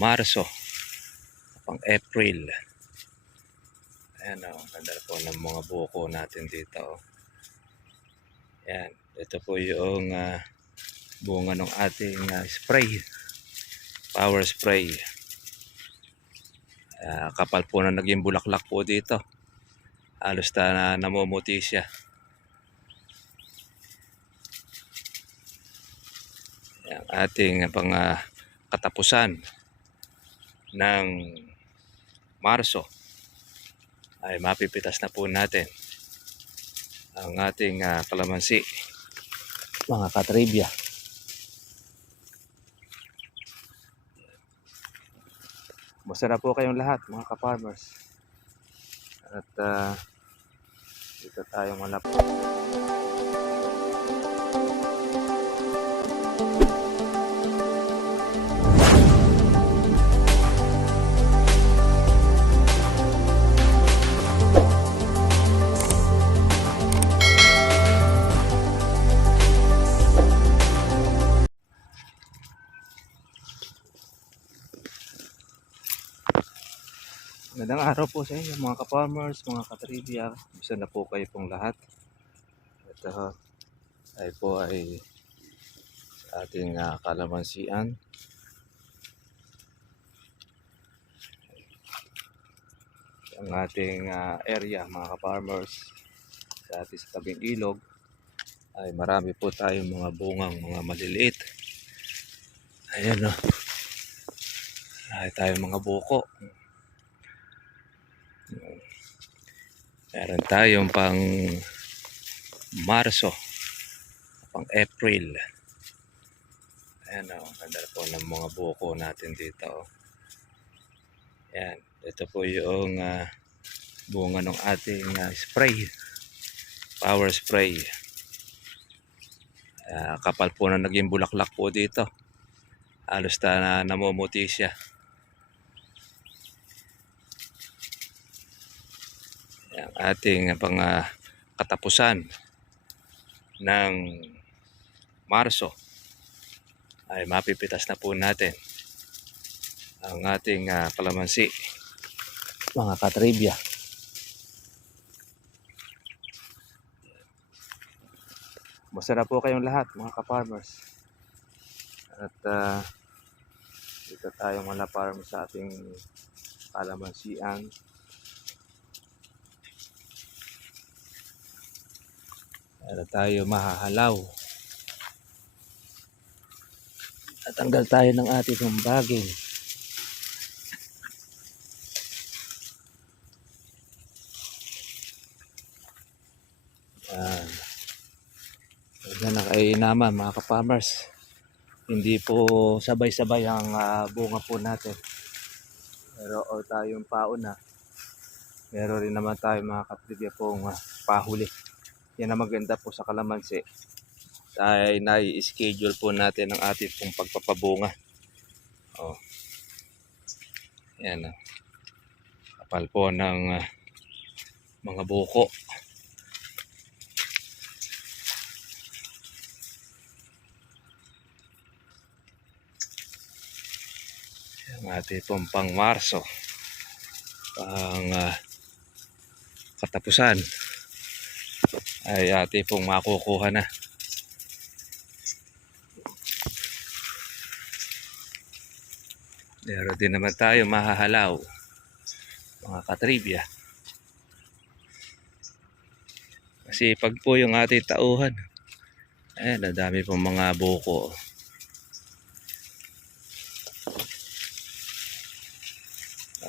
Marso, pang April. Ayan o, ganda po ng mga buko natin dito. Ayan, ito po yung bunga ng ating spray, power spray. Kapal po na naging bulaklak po dito. Halos na namumuti siya. Ayan, ating pang katapusan ng Marso ay mapipitas na po natin ang ating kalamansi, mga katribya. Musta na po kayong lahat, mga ka-farmers. At dito tayo malapit. Magandang araw po sa inyo, mga ka-farmers, mga katribya. Gusto na po kayo pong lahat. Ito ay ating kalamansian. Ang ating area, mga ka-farmers, sa ating sa tabing ilog, ay marami po tayong mga bungang mga maliliit. Ayan o. Marami tayong mga buko. Meron tayong pang Marso, pang April. Ayan o, ganda po ng mga buko natin dito. Ayan, ito po yung bunga ng ating spray, power spray. Kapal po na naging bulaklak po dito. Halos na namumuti siya. Ang ating pang katapusan ng Marso ay mapipitas na po natin ang ating kalamansi, mga katribya. Musta na po kayong lahat, mga ka-farmers. At dito tayo malaparm sa ating kalamansian. Para tayo mahahalaw. At tanggal tayo ng ating baging. Yan ang kainaman, mga ka-farmers. Hindi po sabay-sabay ang bunga po natin. Pero tayong pauna. Meron rin naman tayo, mga katribya, pong pahuli. Yan ang maganda po sa kalamansi. Dahil nai-schedule po natin ang ating pong pagpapabunga. Oh. Yan. Kapal po ng mga buko. Ang ating pong pang Marso. Pang katapusan ay ating pong makukuha na. Meron din naman tayo mahahalaw, mga katribya. Kasi pag po yung ating tauhan, ayan, ang dami pong mga buko.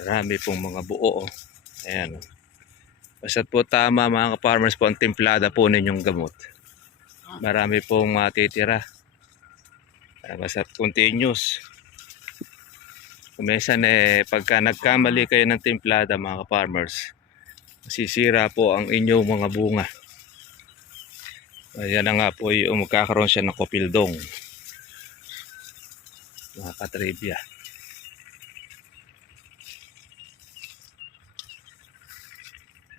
Marami pong mga buo. Ayan. Basta't po tama, mga ka-farmers, po ang timplada po ninyong gamot. Marami pong matitira. Basta't continuous. Kuminsan pagka nagkamali kayo ng timplada, mga ka-farmers, masisira po ang inyong mga bunga. Ayan na nga po yung magkakaroon siya ng kopildong, mga katribya.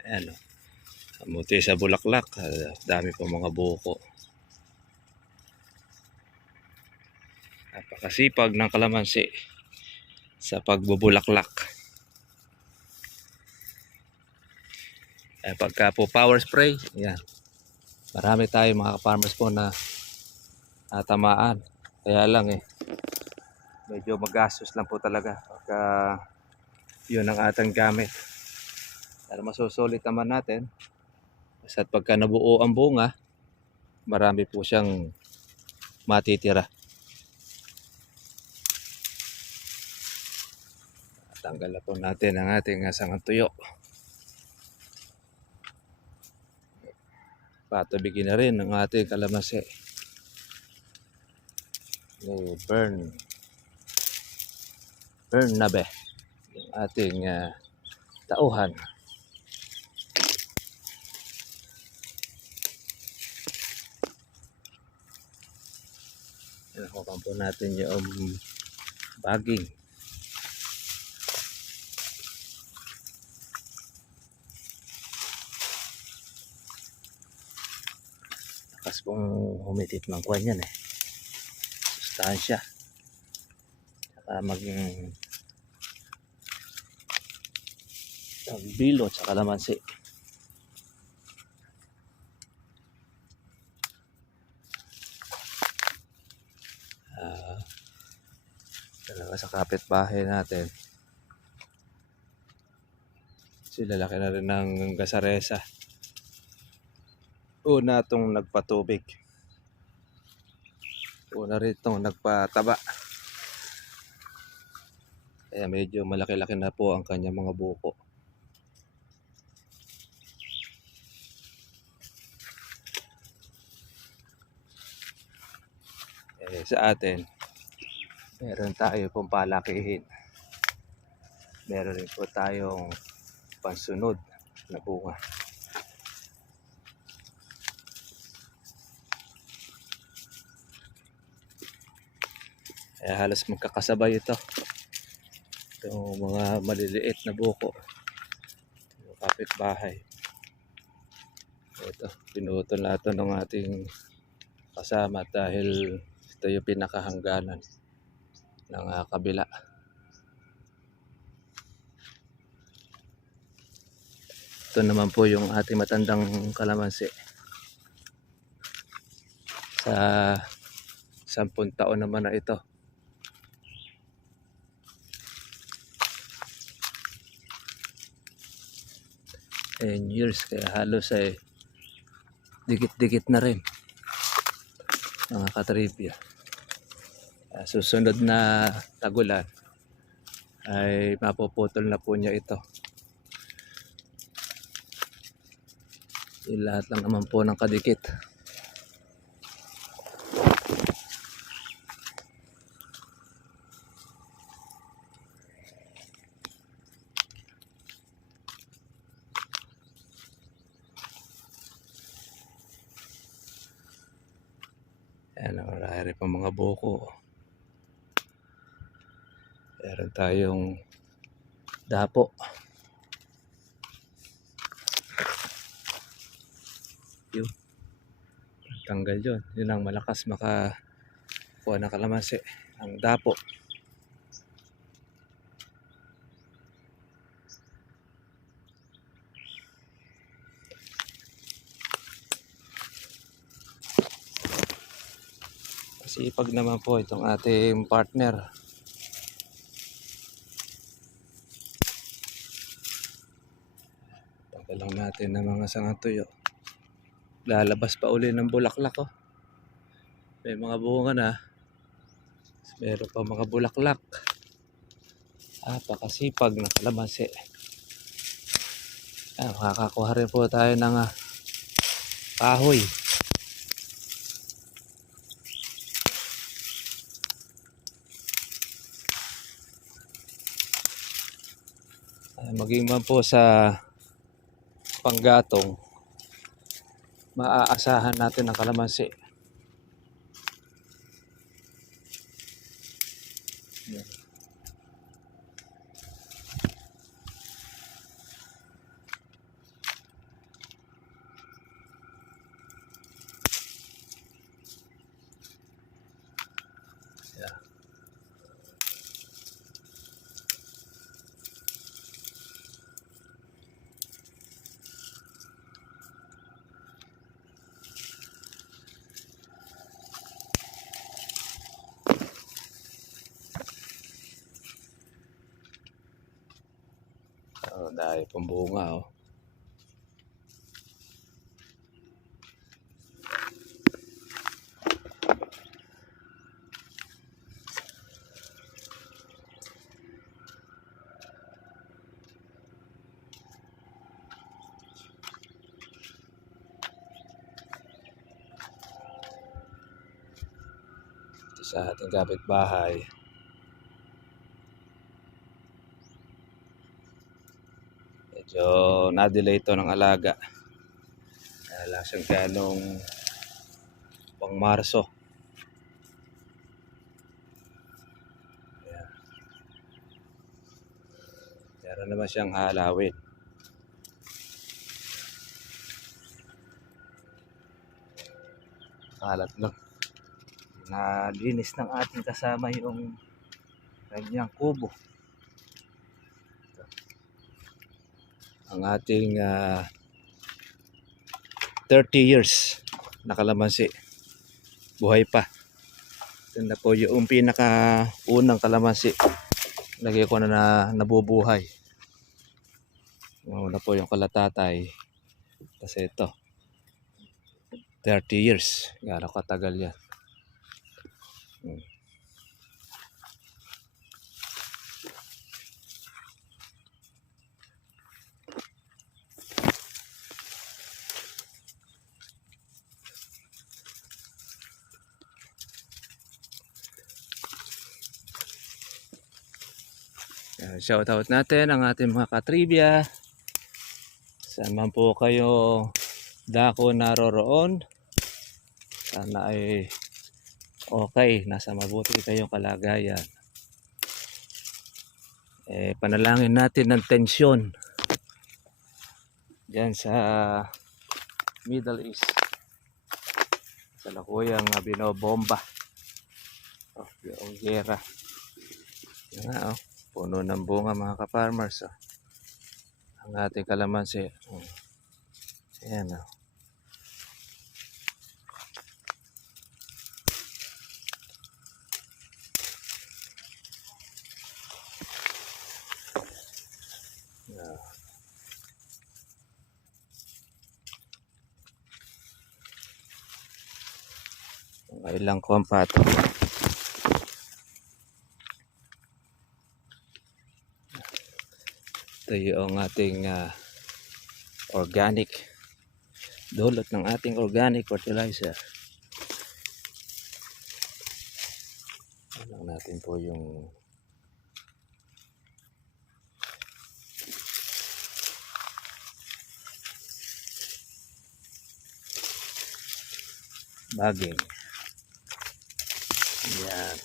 Ayan o. Kamuti sa bulaklak. Dami po mga buko. Napakasipag ng kalamansi sa pagbubulaklak. Pagka po power spray, yan. Marami tayo mga farmers po na tamaan. Kaya lang medyo magastos lang po talaga pagka yun ang ating gamit. Pero masusulit naman natin. Basta't pagka nabuo ang bunga, marami po siyang matitira. Tanggal na po natin ang ating sangang tuyo. Patubigin na rin ang ating kalamansi. Burn na be yung ating tauhan. Nakukan po natin yung baging. Lakas pong humitit ng kwan yan sustansya. Saka maging bilot sa kalamansi. Talaga sa kapitbahay natin, sila laki na rin ng gasaresa. Una itong nagpatubig, una rin itong nagpataba, kaya medyo malaki-laki na po ang kanyang mga buko. Sa atin, meron tayo pong palakihin, meron rin po tayong pansunod na bunga. Kaya halos magkakasabay ito. Itong mga maliliit na buko, yung kapitbahay. Ito, pinutol na ito ng ating kasama dahil ito yung pinakahangganan ng kabila. Ito naman po yung ating matandang kalamansi. Sa 10 taon naman na ito. And years, kaya halos dikit-dikit na rin mga katribya. Susunod na tagulan ay mapuputol na po niya ito. Lahat lang naman po ng kadikit. Ayan, marami pa mga buko. Meron tayong dapo. Yun. Tanggal yun. Yun ang malakas makakuha ng kalamansi. Ang dapo. Sipag naman po itong ating partner. Tanggal lang natin ng mga sangang tuyo. Lalabas pa uli ng bulaklak May mga bunga na. Meron pa mga bulaklak. Pakasipag na kalamansi. Makakakuha rin po tayo ng kahoy. Maging man po sa panggatong, maaasahan natin ang kalamansi. Yan. Dahil pong bunga oh. Ito sa ating kapitbahay. Medyo na-delay ito ng alaga. Wala siyang ganong pang Marso. Ayan. Meron naman siyang halawin. Kalat lang. Nalinis ng ating kasama yung kanyang kubo. Ang ating 30 years na kalamansi, buhay pa. Ito na po yung pinakaunang kalamansi. Lagay ko na nabubuhay. Una po yung kalatatay. Kasi ito 30 years. Gano'ng katagal yan. Shoutout natin ang ating mga katribya. Saan man po kayo dako naroroon. Sana ay okay, nasa mabuti kayong kalagayan. Panalangin natin ng tensyon diyan sa Middle East. Sa lakuyang binobomba. Yung gera. Yan nga oh. Puno ng bunga mga ka-farmers. Oh. Ang ating kalamansi. Ayan oh. Ilang kompat. Ito yung ating organic. Dulot ng ating organic fertilizer. Alam natin po yung baging. Yan.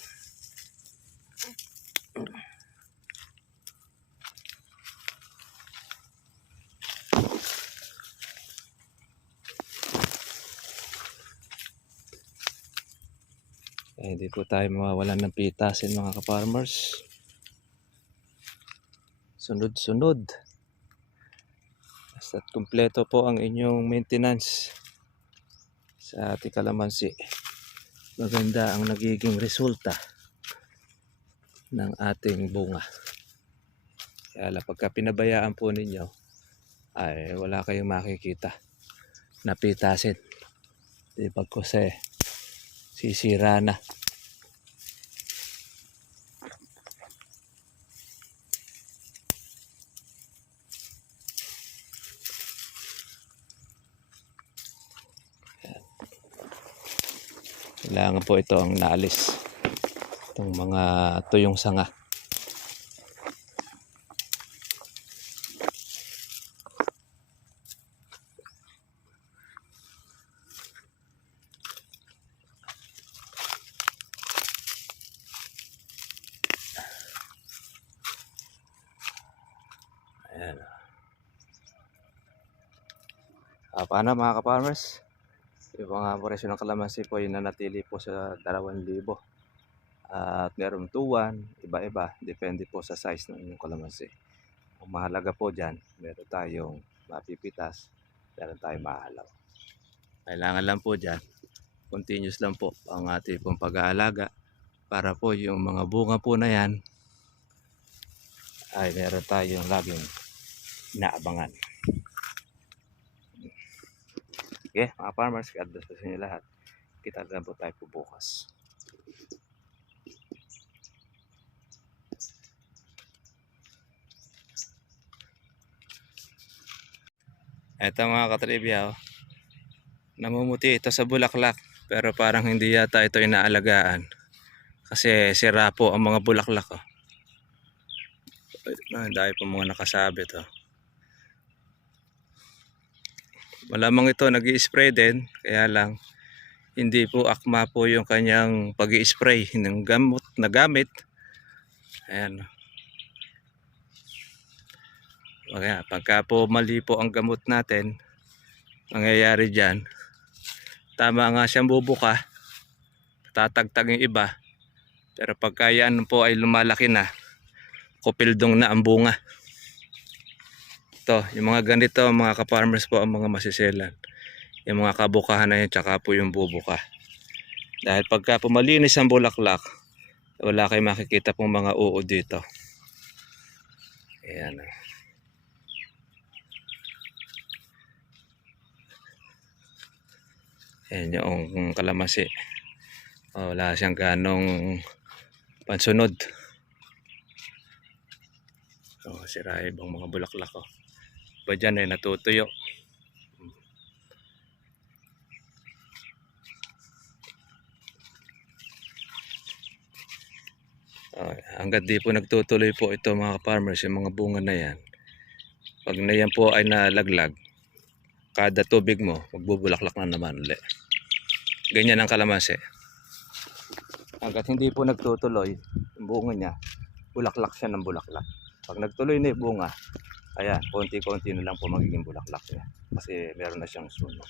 Hindi po tayo mawawalan ng pitasin mga ka-farmers. Sunod-sunod. Basta't kumpleto po ang inyong maintenance sa ating kalamansi. Maganda ang nagiging resulta ng ating bunga. Kaya pagka pinabayaan po ninyo ay wala kayong makikita na pitasin. Di pagkuse sisira na. Kailangan po ito ang naalis. Itong mga tuyong sanga. Ayan. Paano mga ka-farmers? Yung mga presyo ng kalamansi po ay nanatili po sa 2,000. At meron 2,1, iba-iba. Depende po sa size ng inyong kalamansi. Ang mahalaga po dyan, meron tayong mapipitas, meron tayong mahalaw. Kailangan lang po dyan, continuous lang po ang ating pong pag-aalaga para po yung mga bunga po na yan ay meron tayong laging inaabangan. Okay, mga farmers, God bless po sa inyo lahat. Kita na po tayo po bukas. Eto mga katribya, oh. Namumuti ito sa bulaklak pero parang hindi yata ito inaalagaan kasi sira po ang mga bulaklak. Oh. Dahil po mga nakasabit. Oh. Malamang ito nag-i-spray din, kaya lang hindi po akma po yung kanyang pag-i-spray ng gamot na gamit. Ayan. Kaya pagka po mali po ang gamot natin, mangyayari dyan, tama nga siyang bubuka, tatagtag yung iba, pero pagka yan po ay lumalaki na, kupildong na ang bunga. Ito, yung mga ganito, mga ka-farmers po ang mga masiselan. Yung mga kabukahan na yun, tsaka po yung bubuka. Dahil pagka po malinis ang bulaklak, wala kayong makikita pong mga uod dito. Ayan. Ayan yung kalamansi. Wala siyang ganong pansunod. Sira ibang mga bulaklak. Pa dyan ay natutuyo. Hanggat di po nagtutuloy po ito mga farmers, yung mga bunga na yan, pag na yan po ay nalaglag, kada tubig mo magbubulaklak na naman ulit. Ganyan ang kalamansi. Hanggat hindi po nagtutuloy yung bunga niya, bulaklak siya ng bulaklak. Pag nagtuloy na yung bunga, ayan, konti-konti na lang po magiging bulaklak niya kasi meron na siyang sunog.